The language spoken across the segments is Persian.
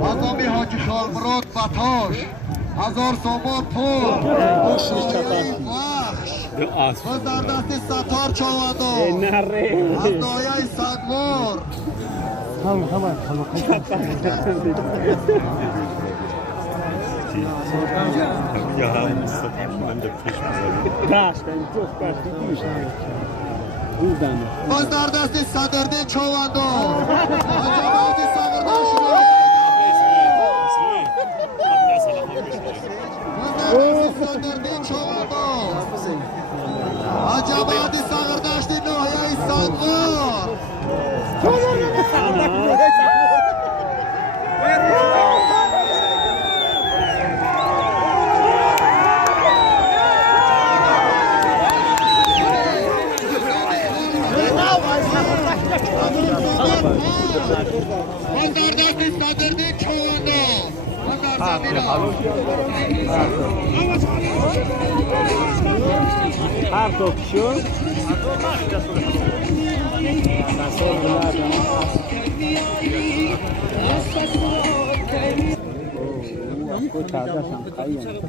آقامی حاجی خالمراد بطاش 1000 سامان پول بخش و در دست ستار چاوندو از دایه سنگوار Ja, man der Fisch. باز در دست صدرده چاوندو عجبات صدرده شما صدرده چاوندو عجبات صدردشت ناحیه سنگوار هر توکشو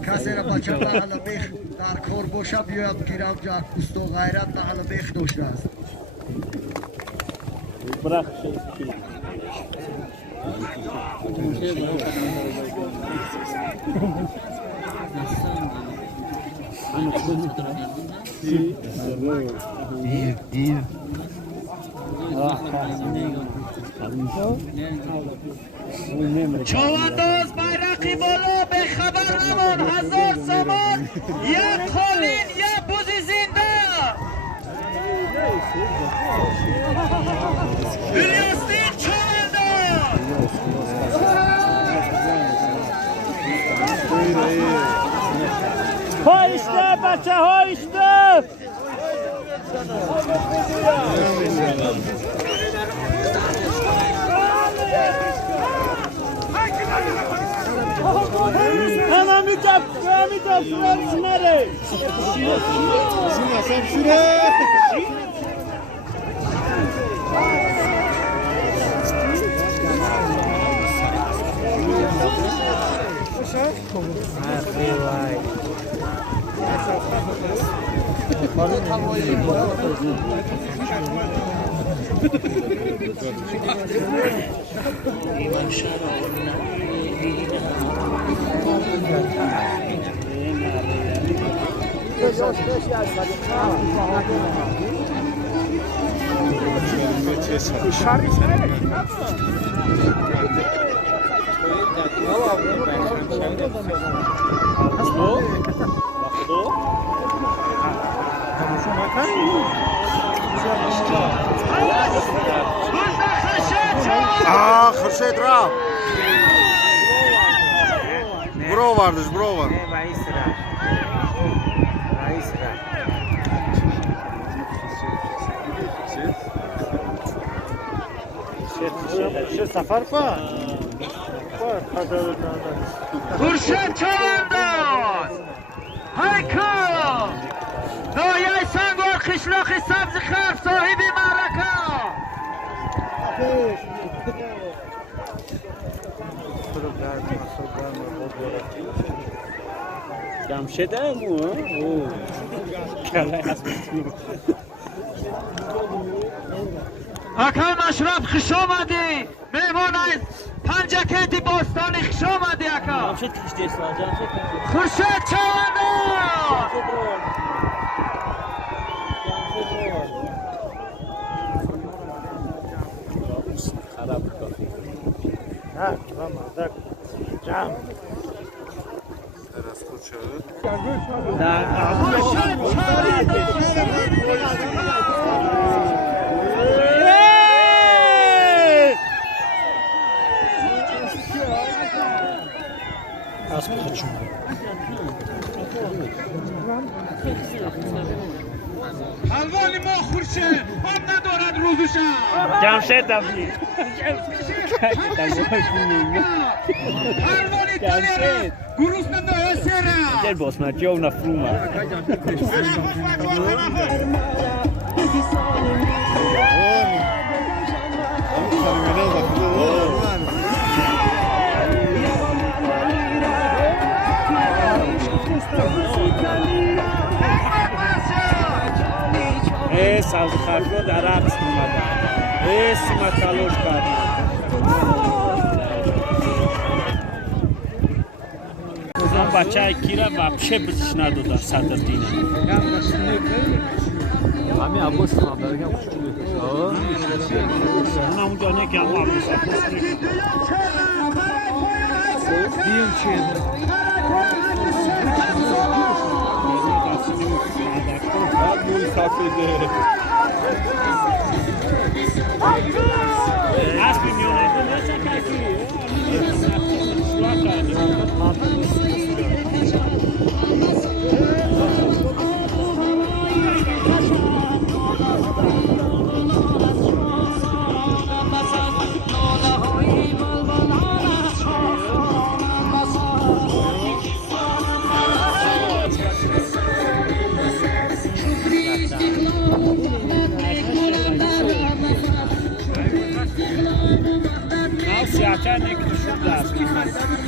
کسی را بچه به علمیخ در کار باشه بیاید گیرم جا کست و غیرت به علمیخ داشته است برخ چوانداز bayrakı بالا به خبر نمان 1000 سامان یک خالین یک بوزی زنده بیاستین چوانداز هایشته بچه هایشته انا میتاب سمره خورشید را برو واردش برو وارد سفرفه خورشید چوانداز هیکل ناحیه سنگوار قشلاق سبزخرف صاحب معرکه جمشده مو اکرم اشرف خوش آمدی مهمان پنجکتی باستانی خوش آمدی اکرم خورشید چوانداز حلوانی ما خورشید هم ندارد روزوشم جمشید دفتی حلوانی تلیره گروس نده سیره گل باسمتی ها اونا فرومه افراد در رقص اومدن اسم تلاش کردن اون بچه کی را وابشه بزش ندادن صدر دینه همین عباس ما برگم خوشو بکشه اون اونجا نه که اما عباس بیون چیه موی سفیده از بیمیونه نه چکرکی سیاچه نکشون دست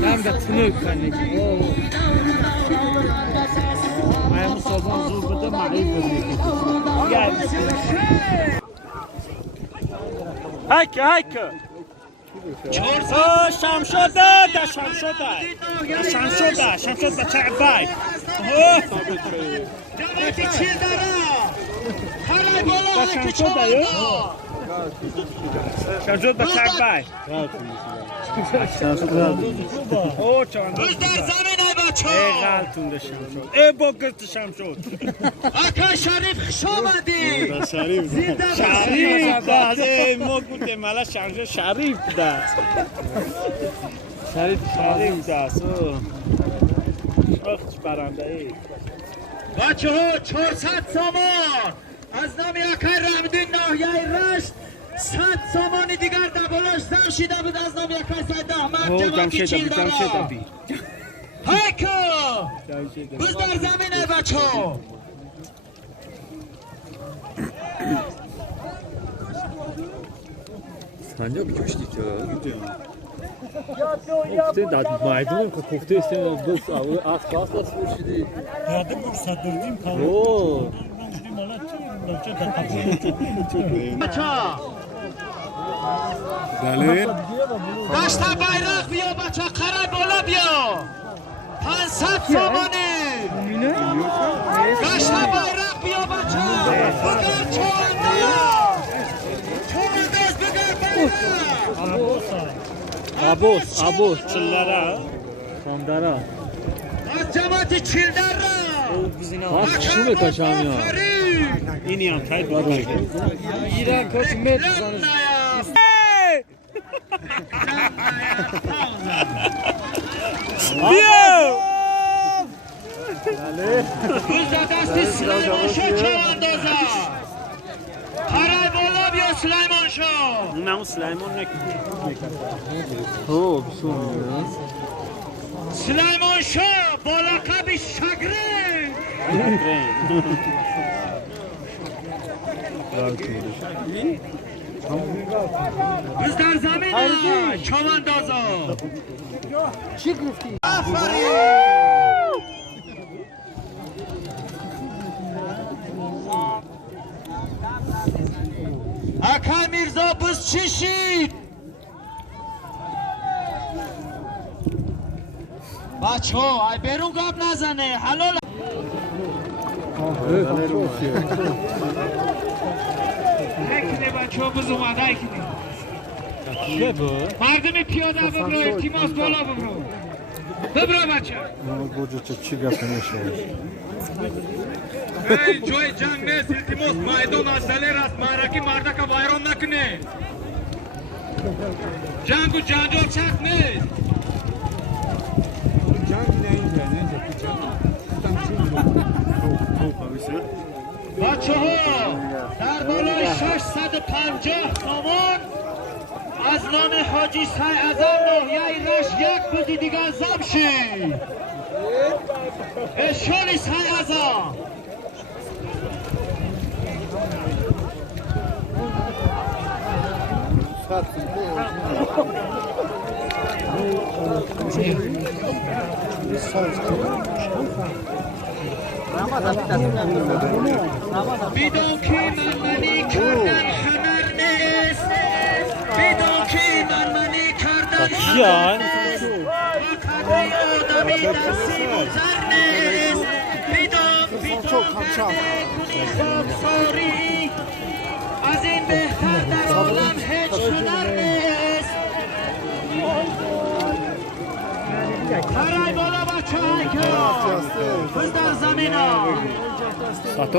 نم ده تنوک کنی مایم سازان زور بده معیب بده هایکه شمشد بچه عبای جماعتی چیل داره حالا بالا که شمشد بچه عبای روز در زمین ای بچه ای غلطون ده شمشد ای بگرد شمشد اکا شریف شامدی شریف ده ای ما گوته مالا شمشد شریف ده شریف ده وقتش برنده ای بچه ها 400 سامان از نام یکای رحمدین ناحیه رشت 100 سامانی دیگر دبالاش زم شیده بود از نام یکای سید احمد جماعتی چیل داره هایکو روز در زمین ای بچه ها سنجا بکشتی که گفته در مایدون که گفته استیم گفت از کاست دست فرشیدی یاده گفت صدردیم کامل اوه بچه ها بله دشت بیرق بیا بچه قرار بالا بیا 500 سامانی دشت بیرق بیا بچه بگر چوانداز بگر بیرق عباس چلره خاندره از جماعت چیلدر را شو بکشم یا اینی هم تایی بگه ایران کاش مت بزنه بیا روز دستی سلیمان شو چواندازه قرار بالا بیا سلیمان شو اون همون سلیمان نکنه اوه بسون سلیمان شو با لقب شگرین روز در زمین چواندازا چی گفتی؟ اکای میرزا بز چی شید؟ بچه ها ای بیرون گاب نزنه حلال نکنه بچه ها بز اومده کنه مردم پیاده ببرو التماس بالا ببرو بچه گوجه چی گفته میشه ای جای جنگ نیست التماس مایدان مسئله راست معرکی مردک وایران نکنه جنگ و جنجال چک نیست بچه ها در بالای 650 سامان از نام حاجی سعی اعظم ناحیه رشت یک بودی دیگر زم شید اشالی سعی اعظم بدون که منی کردن هنر نیست بدون که منی کردن هنر نیست و قدر آدمی در سیم و زر نیست بدون کنی خاکساری از این بهتر در عالم هیچ هنر نیست هرای بالا بچه های کرام بز در زمین ها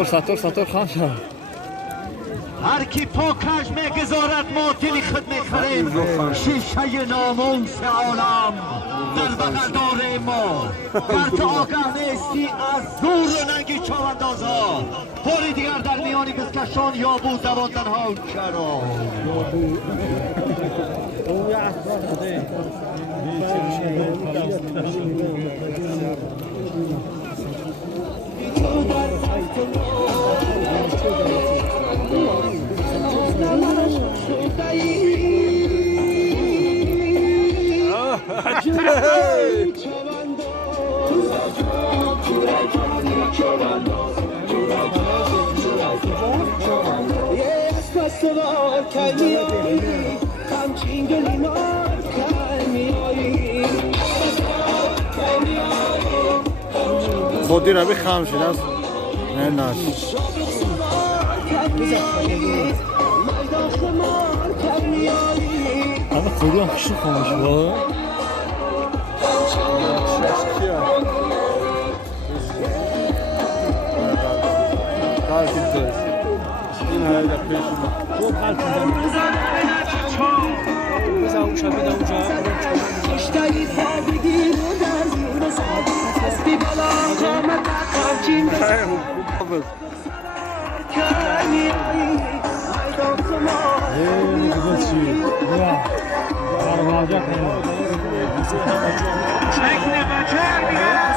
سطور خانشا هر کی پاکش میگذارد ما دلی خود میخریم شیشه ناموس عالم در بغل داره ما گر تو آگاه نیستی از زور و ننگی چاوندازها باری دیگر در میانی بزکشان یا بود دوازن ها چرا خودی رو بخم شد است نه ناش اما خودی هم کشی خاموش با این های در پیش خوب حل کنم بزن اونجا بیده اونجا اشتایی پا بگیر و در زیر ساد هستی بالا قامت قمچین بزن کنی آیی مردم سما نگذار چی؟ بیا برواجه کنم شکل بچه بیا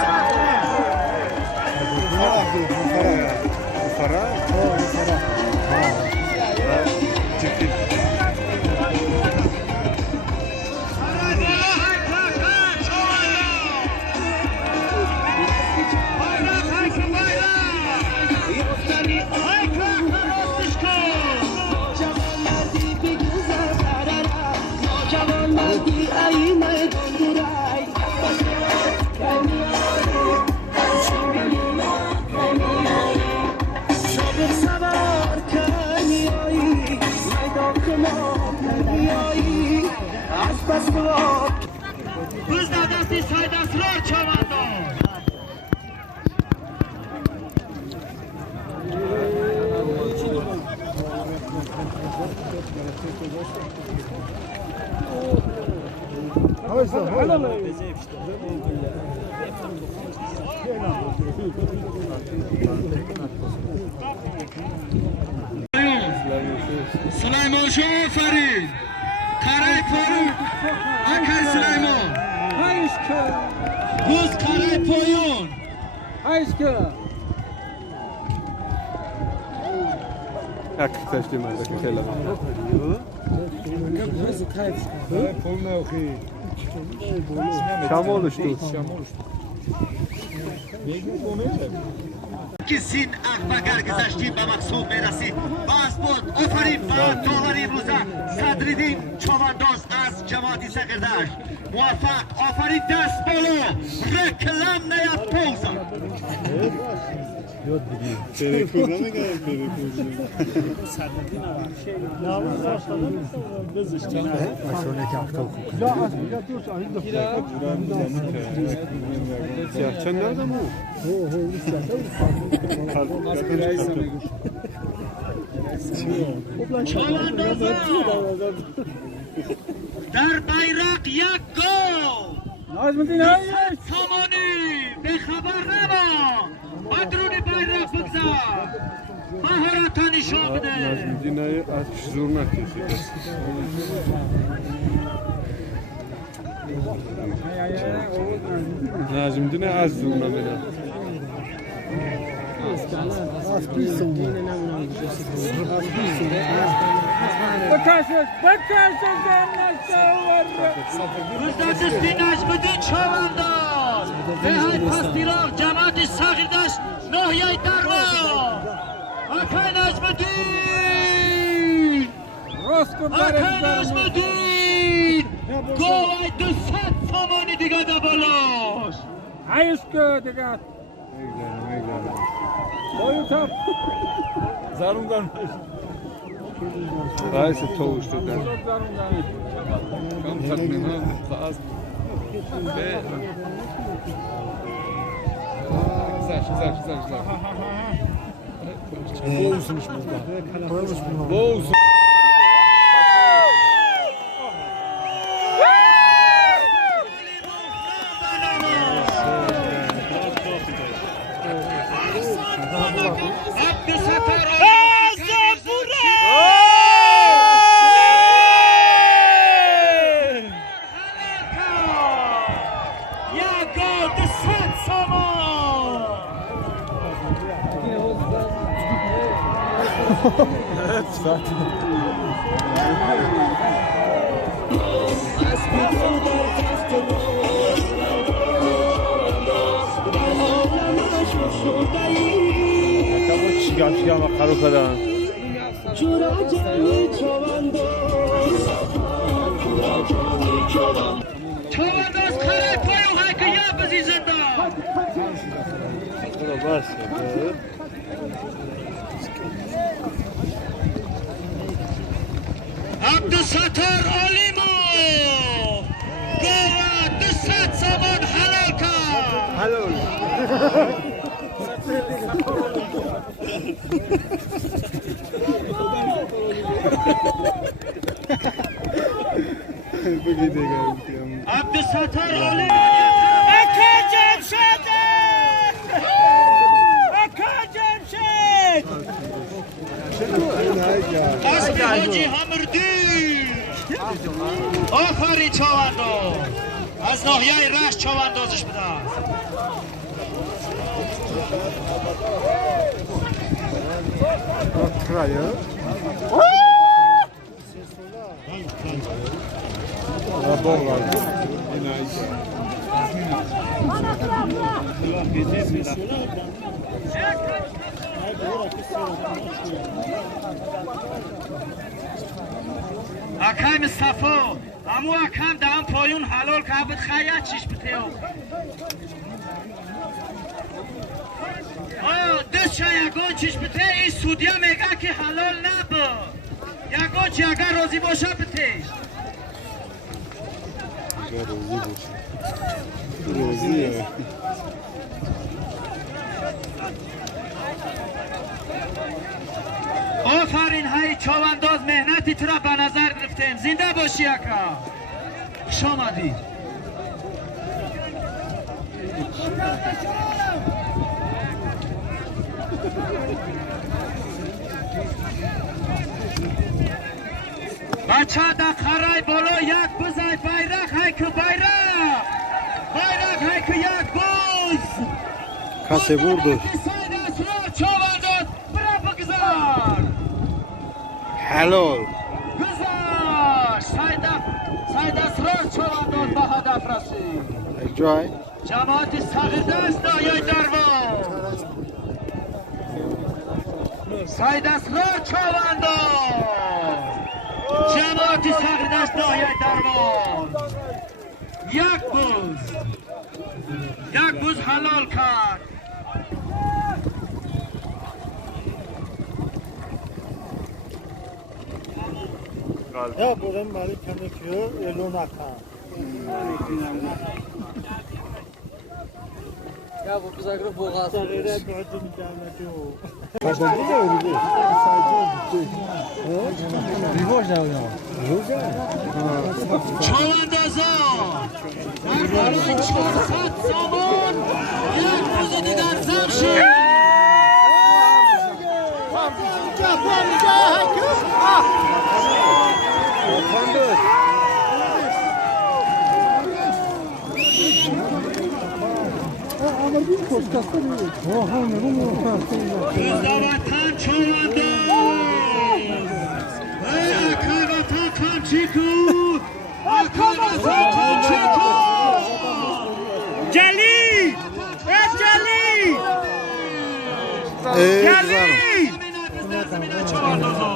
بز در دستی سای دسترار چوندان سلیمان شما فرید قرای فاروق اکر سلیمان بوز قرای پایون یک تشکیم از که خیلی شمالش دوست که سین اگر گذشتی به مقصود میرسید باز بود آفرین و داوری روزه صدریدین چوانداز از جماعتی سقردش موفق آفرین دست بالا رکلم نیاد پوزا یاد بگیر پریکوزا میگه پریکوزا چند نردم او؟ در بیرق یک گل سامانی به خبر نما بدرون بیرق بگذار مهارت نشان بده مدینه از زور نکشید نازم دینه از زور نمیده روزدست دینش بدین چوانداز به های پستیراغ جماعت ساقی داشت ناحیه درمان اکای نجمدین اکای نجمدین گوهای 200 سامانی دیگه دبالاش عیش که دیگه بایو تب زرون دارم رئیس توش دادن کم خدمه ها خواست Boğulsunmuş burada. Boğulsun. Evet zaten. Acaba çiğ ama karu kadar. Çavandoz karay payo haykı ya bizi zinda. Burada bas. عبدالستار علیمو گوه 200 سامان حلال کن حلال بگی دیگه عبدالستار علیمو اکا جمشد اکا جمشد اسم حاجی همردی آخرین چاونداز از ناحیه رشت چاوندازش بده اکای مصطفی امو اکم دام پایون حلال که بد خیات چیش بتیو دست چه یگون چیش بته این سودیا میگه که حلال نبا یگون چی اگر روزی باشه بتیش روزیه آفرین های چاونداز مهنتی تو را به نظر گرفتیم زنده باشی اکا خوش آمدید بچه در خرای بالا یک بزای بیرق های که بیرق های که یک بوز کسی بردو چاونداز برا بگذار حلال گذار سید اسرار چاونداز به هدف رسید جای جماعت صغیر دست ناحیه درمان سید اسرار چاونداز جماعت صغیر دست ناحیه درمان یک بوز حلال کرد یا برم برای کمی کیو الو نکن Ya bu kıza göre boğaz. چاوندازا برای 400 سامان یک روز دیگر زم شد Kızdavattan çavandoz Akavatan kamçiku Akavatan kamçiku Celi! Celi!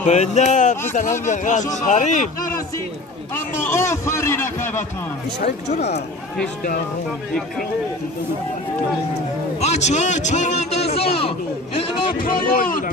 بله بزنم به غلط شریف اما آفرین اکایبتان این شریف کجا؟ پیش داغون بچه ها چواندازا اعلام پایان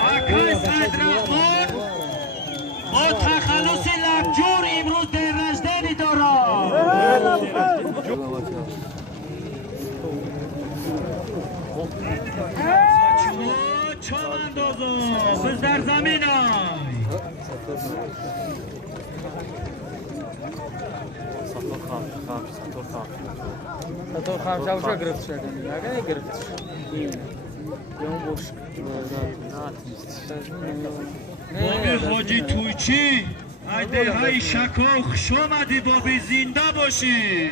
آقای صدرخان با تخلص لبجور امروز در رجدانی دارد چواندازا بز در زمین سطور خام شاوشا گرفت شده اگه نگرفت یا اون boş بابی حاجی تویچی ای دهائی شکا خوش آمدی بابی زنده باشی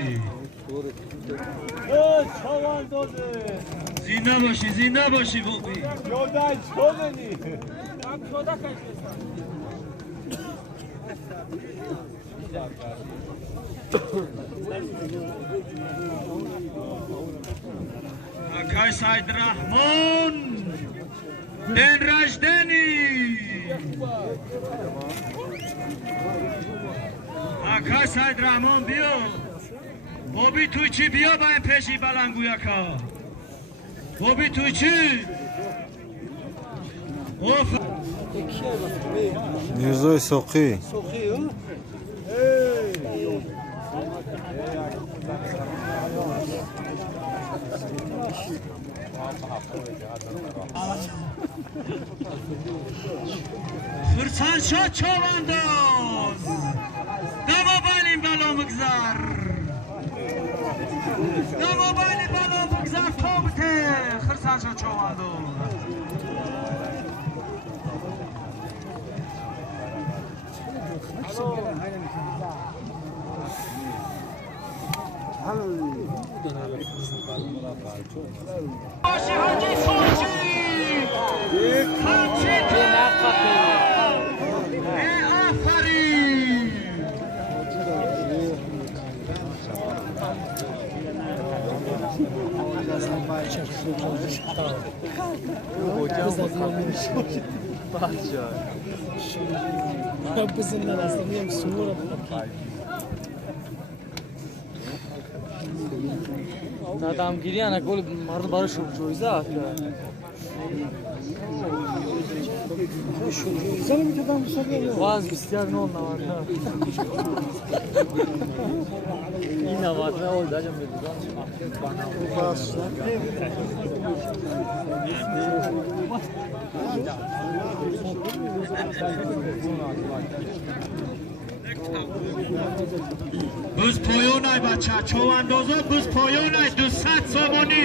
زنده باشی بابی آقای سید رحمان دن رجدنی آقای سید رحمان بیا بابی توی چی بیا با این پیشی بلنگویا که بابی توی چی میرزای ساقی فرسان شد چوانداز دما بالیم بلا مگذر دما بالیم بلا مگذر توبته فرسان شد چوانداز باشی حاجی توچی آفرین Nadamgiri ana gol mardı barış joyza atla. Vaz bistiyar ne oldu var ha. İna var ne oldu acaba بز پایونای بچه چواندازا بز پایونای 200 سامانی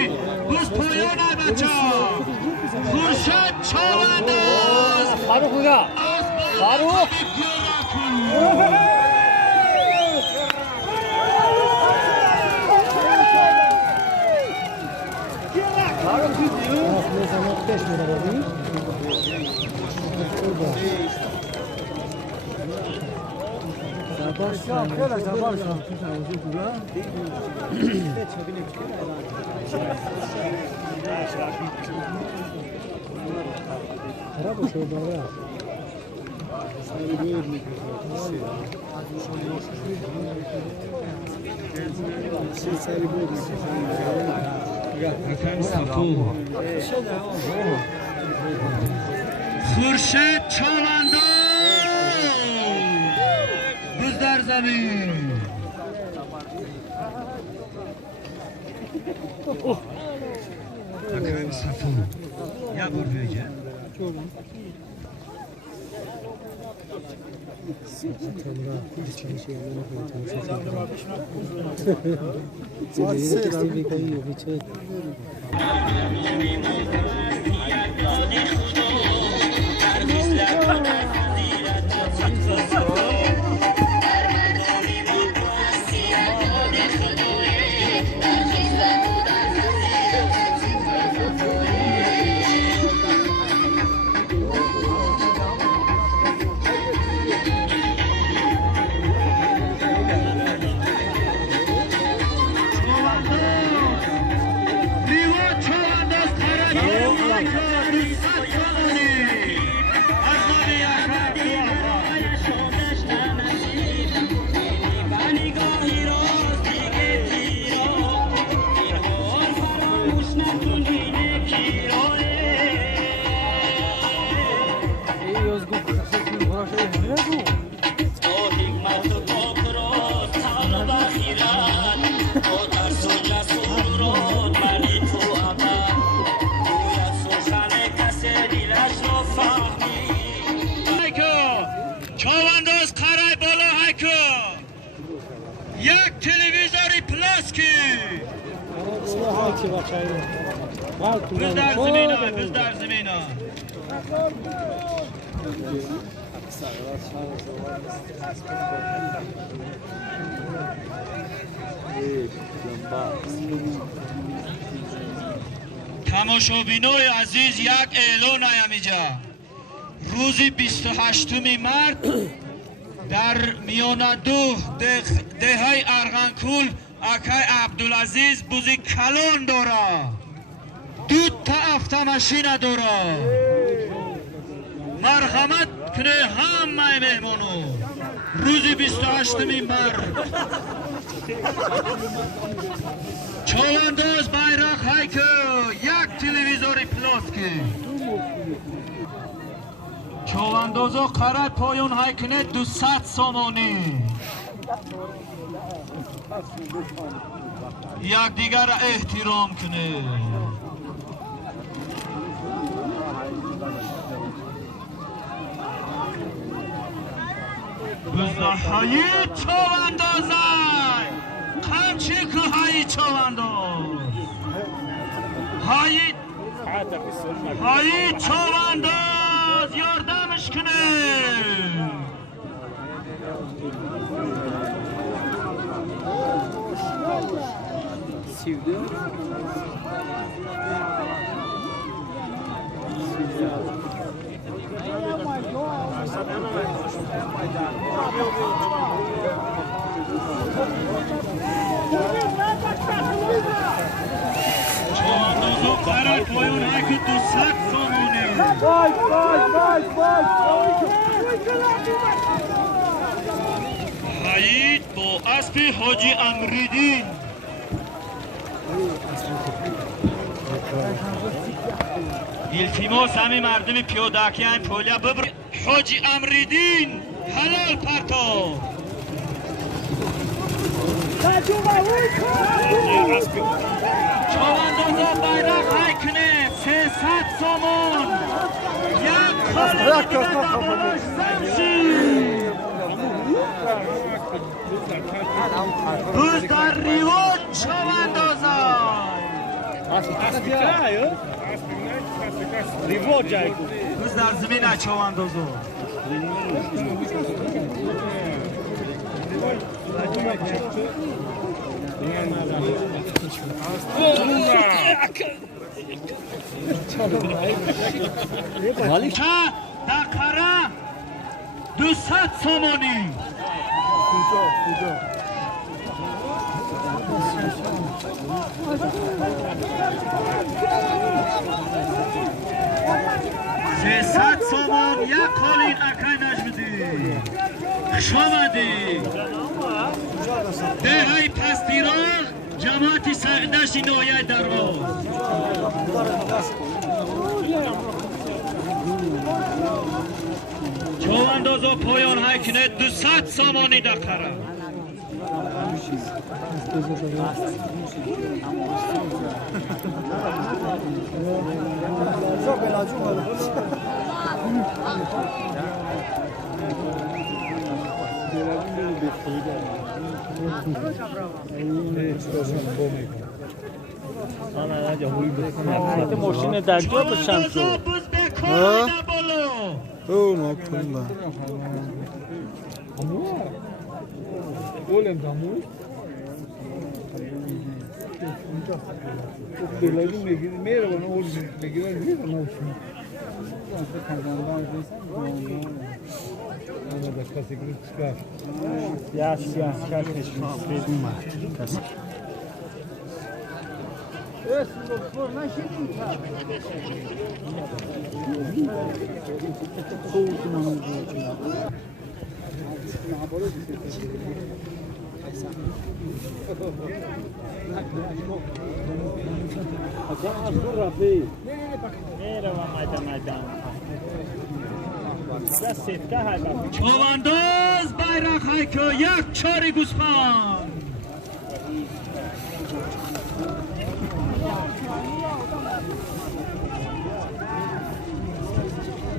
بز پایونای بچه خورشد چوانداز Faruk uda. Faruk. خورشید چوانداز بز در زمین Akayım Safo ya buraya بز در زمین ها بز در زمین ها تماشابینای عزیز یک اعلان همیجا روزی 28 مارس در میان دو دههای ارغنکول آقای عبدالعزیز بوزی کلان داره دو تا افتماشین داره مرحمت کنه همه مهمانو روزی 28 مارس چوانداز bayrak های که یک تلویزور پلاسکی چواندازا قرار پایون های کنه 200 سامانی یک دیگر را احترام کنه بزرهایی چواندازای قمچی که هایی چوانداز هایی چوانداز یاردمش کنه چواندازو قرار پایون های که 200 سامانه هایید با اسب حاجی امریدین التماس همه مردم پیاده‌کی هم پولیا ببر حاجی امریدین حلال پرتاب چواندازا bayrak های کنه 300 سامان یک خانه دیگه دمارش زمشی روز در ریون چواندازا روز در زمین چواندازا دقره 200 سامانی سیصد سامان یک قالین اکای نجمدی خوش آمدی دههای پستیران جماعتی سردشتی نایه درواز چواندازا پایان های کنه 200 سامانی دقره ماشین در جا بشم شد او ما کنم اولم داموش دلاری میگیری میره اون اول میگیره میره نوش کسی گروه چکار یاش کارش می‌کنم کسی چوانداز bayrak های که یک چاری گوسفند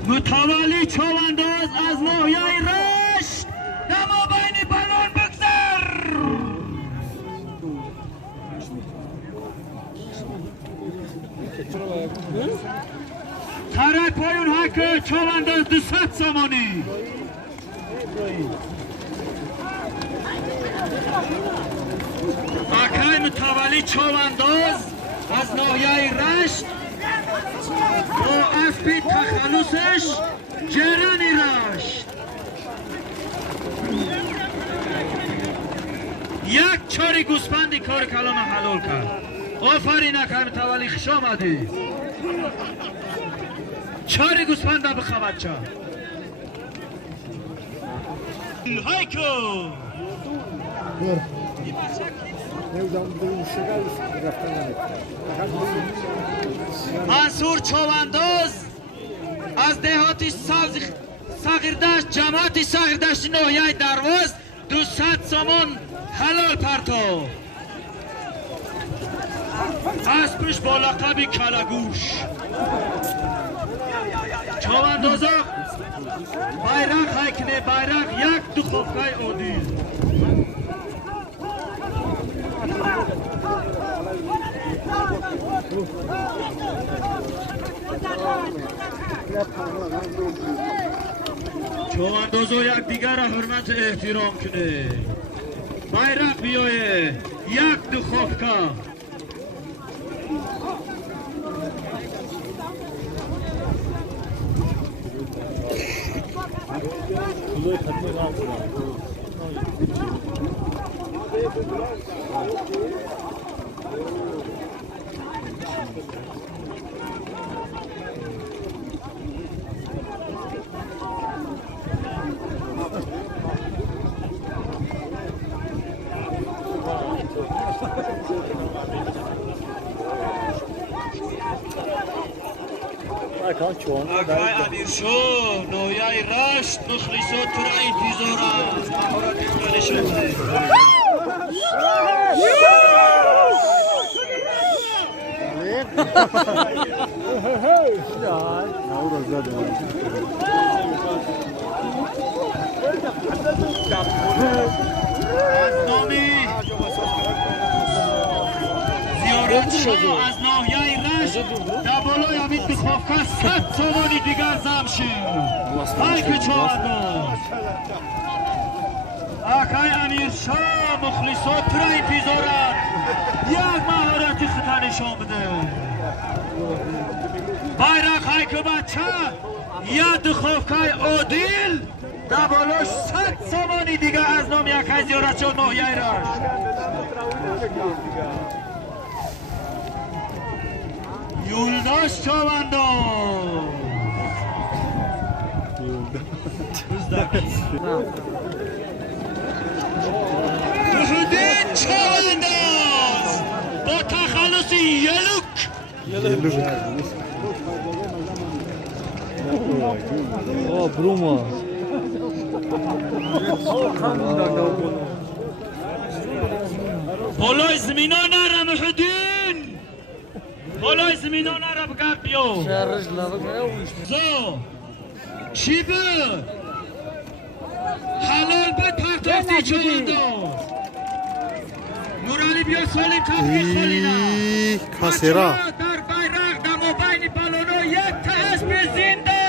متوالی چوانداز از ناحیه رشت دما بین بلان بگذر تره پایون های چوانداز 200 سامانی آکای متوالی چوانداز از ناحیه رشت با اسبی تخلصش جرانی رشت یک چاری گوسفندی کار کلان حلال کرد آفرین اکای متوالی خوش آمدی چاری گوسفنده بخواد چا هایکو منصور چوانداز از دهاتی سغیردشت جماعتی سغیردشت ناحیه درواز 200 سامان حلال پرتو اسبش با لقب کلگوش چواندازا bayrak haykine bayrak yak duhovkay odil چواندازا یک دیگر حرمت احترام کنه bayrak بیایه یک duhovka آقای امیرشو نویای رشت مخلصات تو را انتظار است مهارت اطلاعی شده از نامی زیارت شما از ناحیه رشت در بالای امید بخوافکه 100 سامانی دیگر زم شد هایک چوانداز آقای امیر شاه مخلصات را انتظارت یک مهارت خطا نشان بده bayrak هایک بچه یک خوافکه عادل در بالاش 100 سامانی دیگر از نام یک زیارت شد ناحیه رشت یولداش چوانداز بخودین چوانداز با تخلص یلوک بروما بالای زمینا نره محدین بالای زمینا نره بگرد بیو زو چی به حلال به پرتافتی چوانداز نورالی بیا سالیم تفکیش سالینا کاسیرا در bayrak در مابین بالونا یک تا اسب زنده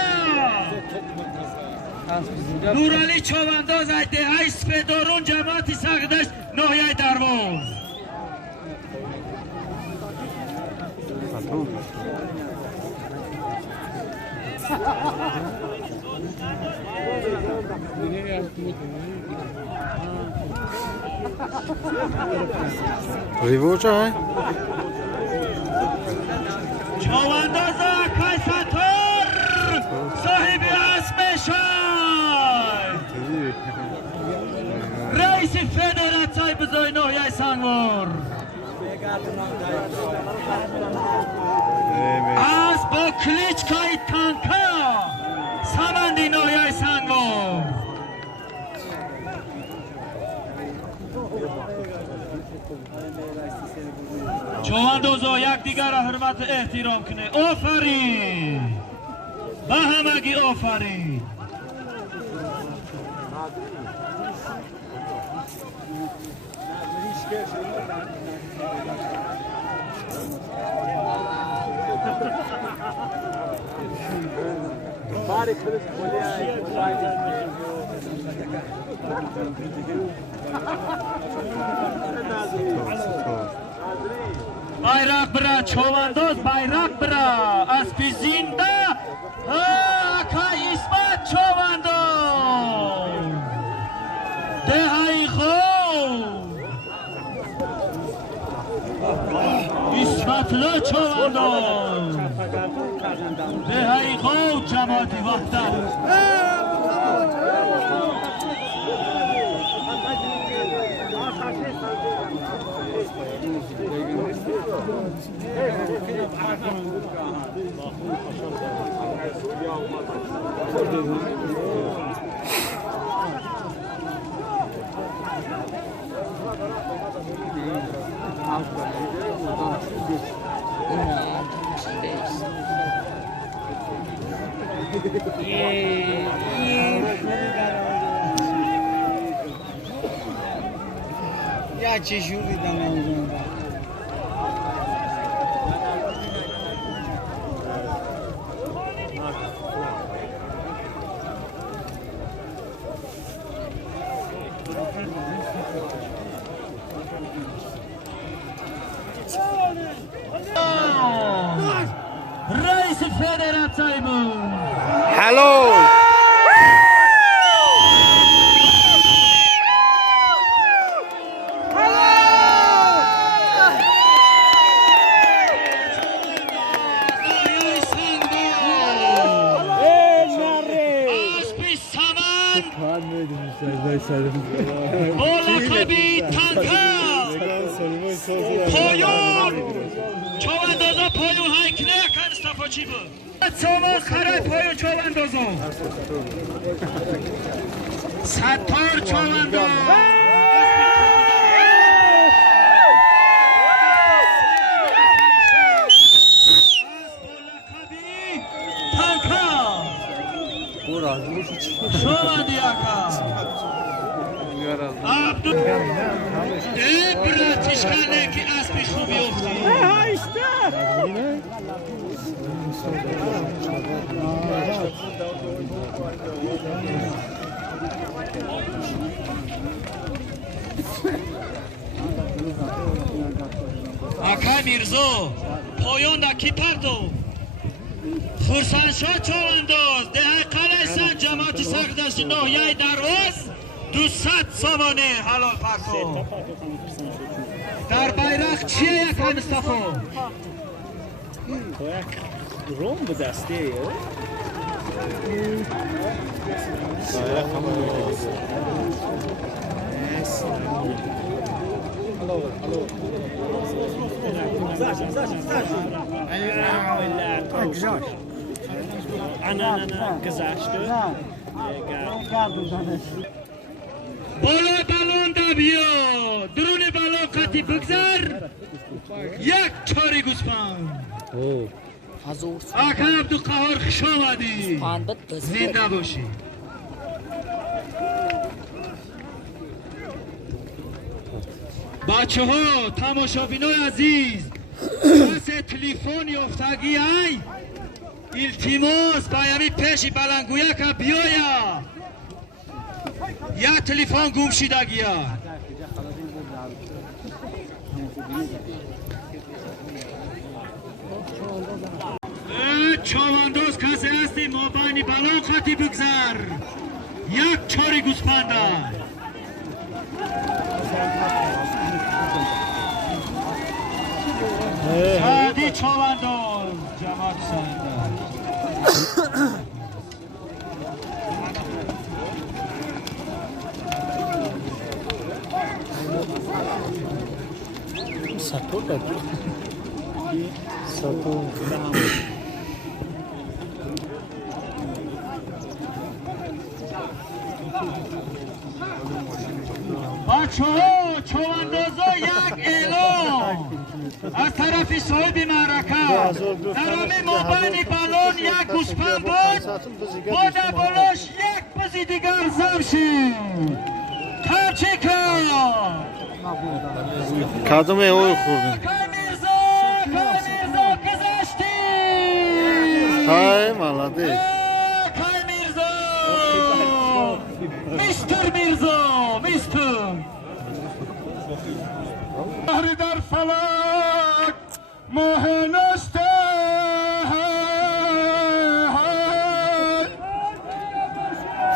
نورالی چوانداز از دهائی سپیدارون جماعتی سغدشت ناحیه درواز ریوچ های چوانداز آقای ستار صاحب اسم شای رئیس فدراسیون بزای ناحیه سنگوار از با کلیچکای تانکا سمندی ناحیه سنگوار چواندازا یک دیگر را حرمت احترام کنه آفرین به همگی آفرین bayrak bıra, çobandoz bayrak bıra, aspi zinda, aka İsmet çobandoz, dehai khov, İsmetli çobandoz, dehai khov cemaati vahdat. یا چه جوری دارم رئیس فدراسیون بود. هلو ملقبی تنکا پایون چواندازا پایون هایکنه کن استفا چی بود ساما خرای پایون چواندازا ستار چوانداز شما دیاکا عبدو براتش کنه که اسبی خوبی افتی آکای میرزو پایون دا کی پردو خورسانشا چوانداز دهی قلعسان جماعت سقدش ناحیه درواز 200 سامانه حلال پرتو در بیرق چیه یک مصطفی؟ روم به دسته انا گذشته بالا بلون دا بیا درون بلون قطی بگذر یک چاری گوسپند آقا عبدالقهار خوش آمدی زنده باشی بچه ها تماشابینای عزیز پس تلیفون یافتگی ای التماس بیامی پیشی بلنگویا که بیایا یا تلیفون گم شدگی ها چوانداز کسی هستی ما بانی بلان خطی بگذر یک چاری گوسپنده سعدی چوانداز جماعت سنده ساتو دادی ساتو بچه ها چواندازا یک اعلام از طرف صاحب معرکه در همه مابین بلان یک گوسپند بود با در بالاش یک بزی دیگر زمشید Т.Ч.К کدوم اوی خوردن میرزا молодец. Кай Мирзо! Мистер Мирзо! Мистер! بحری در فلک ماه نشته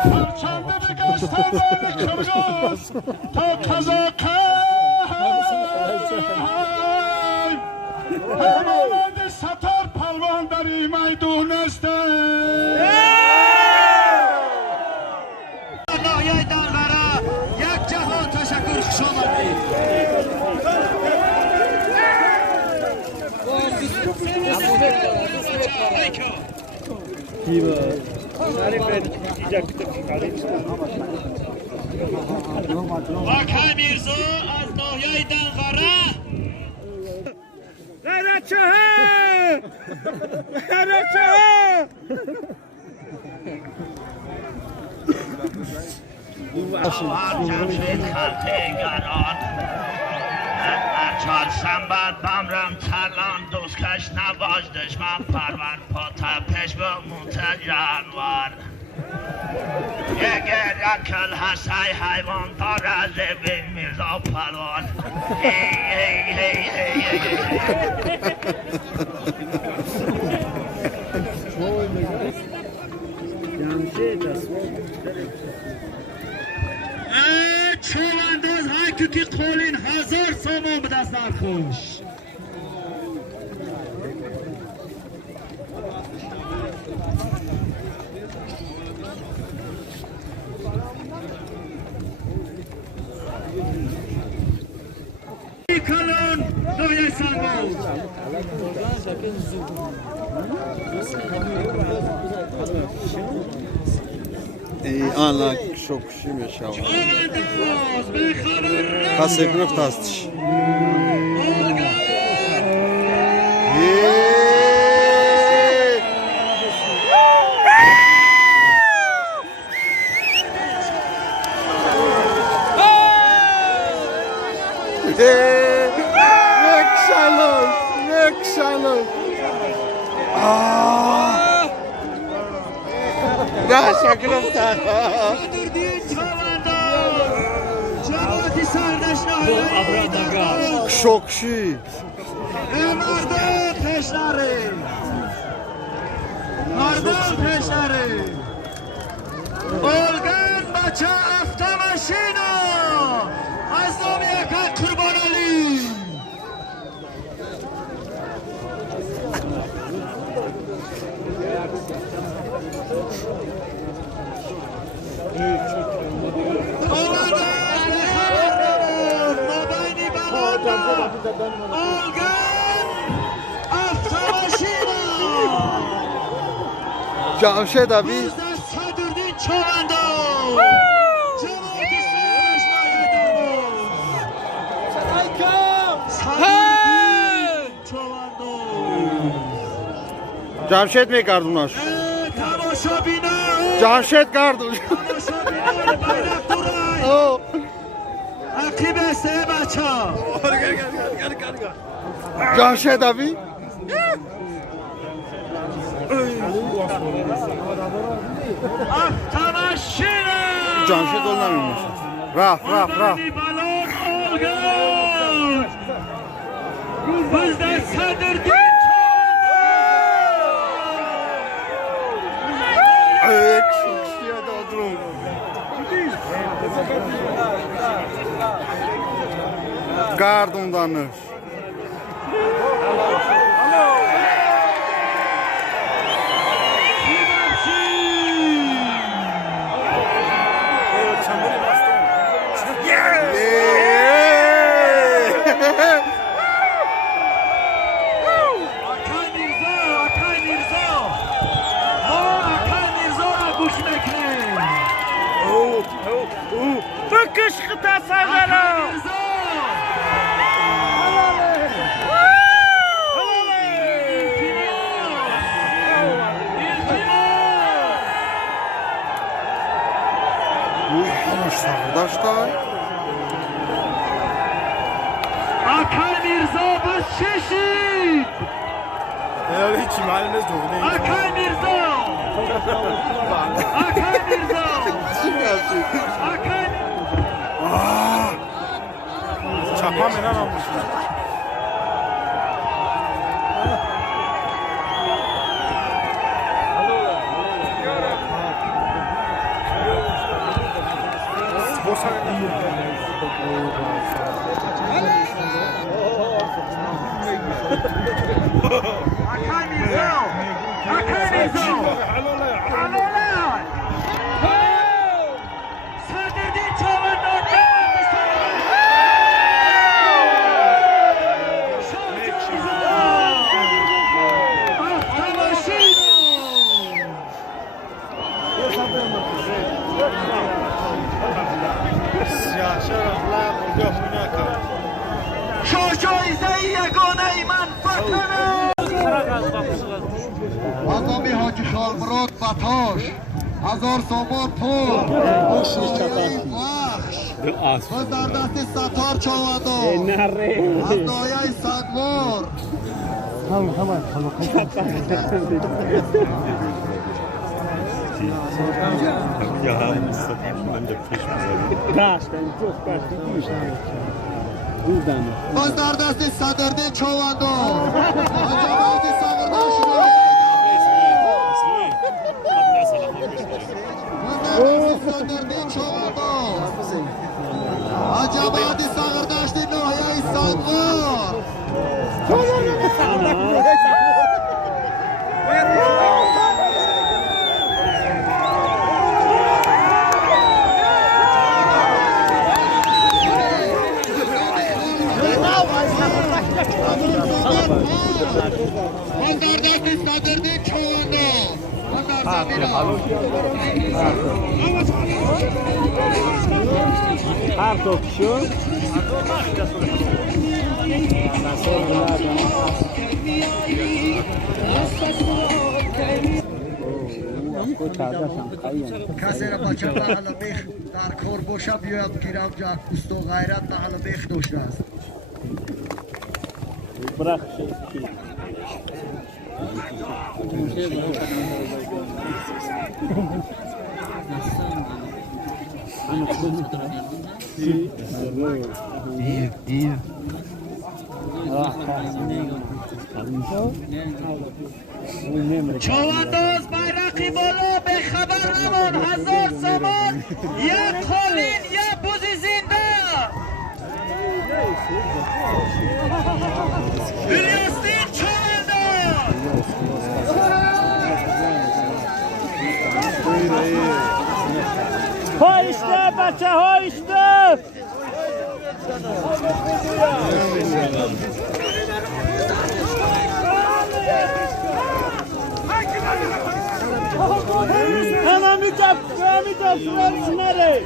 پرچنده بگشتم بر کبگاز تا کذاکه همانند ستار پلوان در این میدون است ناحیه دلغره یک جهان تشکر خوش آمدید واکای میرزا از ناحیه دلغره غیرتچه جمشید خلقیگران چهارشنبه بمرم تلان دوستکش نباش دشمن پرور پاتا پیش به موت جانور اگر کل هسای حیوان داره زبین میرزا پلوان چوانداز های که قولین 1000 سامان به دست نرخوش کلان ناحیه سنگاز Ana şokuşu meşav. Kasegraf tastış. Excellent. Ne şakırım sen. Şokşi. مردم تشنره اولگن بچه افتماشینا از نام یکا قربان علی Cavşet abi. Cavşet mi kardunaş? Cavşet kardunaş. Cavşet abi. Cavşet olmamış. Raf. Gardundanır. بکش خطا سازارا Arkadaşlar. Akay Mirza baş çeşit. Ya hiç malumuz yok. Akay Mirza. چپا میرن آموزش آقامی حاجی خالمراد بطاش 1000 سامان پول بخش و در دست ستار چاوندو از دایه سنگوار باز در دست صدردین چاوندو عجبات صغرداش صدردین چاوندو عجبات صغرداشت ناحیه سنگوار من در دست صدردین چاوندو هر توکشو کسی را بچه محل بیخ در کار باشه بیاید گیرم جا کست و غیرت محل بیخ داشته است چوانداز بیرقی بالا به خبر نمان 1000 سامان یک خالین یک بوزی زنده الیاستین چوانداز هایشته بچه هایشته همه میتاب سرم شماره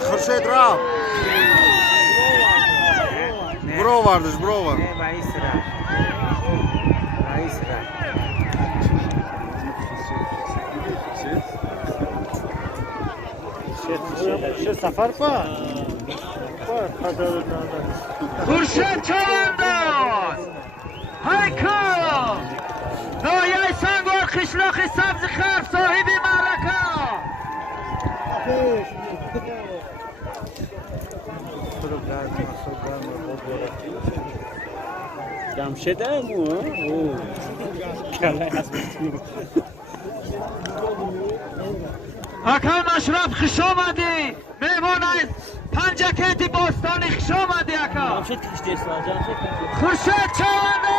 خورشید رفت برو واردش برو وارد سفر خورشید چوانداز هیکل ناحیه سنگوار قشلاق سبزخرف صاحب معرکه جمشده مو اکرم اشرف خوش آمدی مهمان پنجکتی باستانی خوش آمدی اکا جمشید کشتی سوال جمشید خورشید چوانا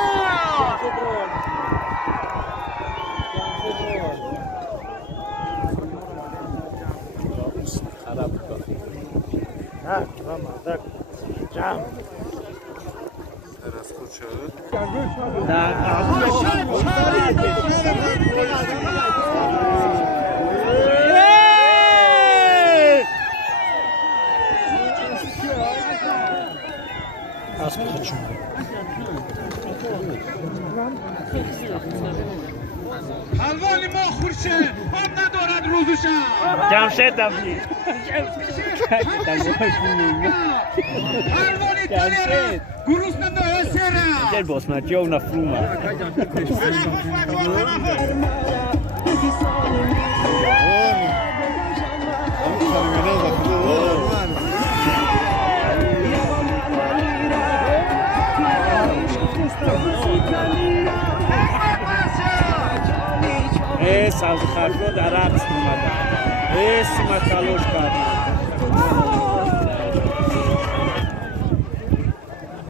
Teraz kurczę. حلوانی ما خورشید هم ندارد روزوشم جمشید دفتی حلوانی تلیره گروس نداره سیره جل باسمتی ها اونا فرومه سبزیخرف رو در عکس اومدن سیمت تلاش کردن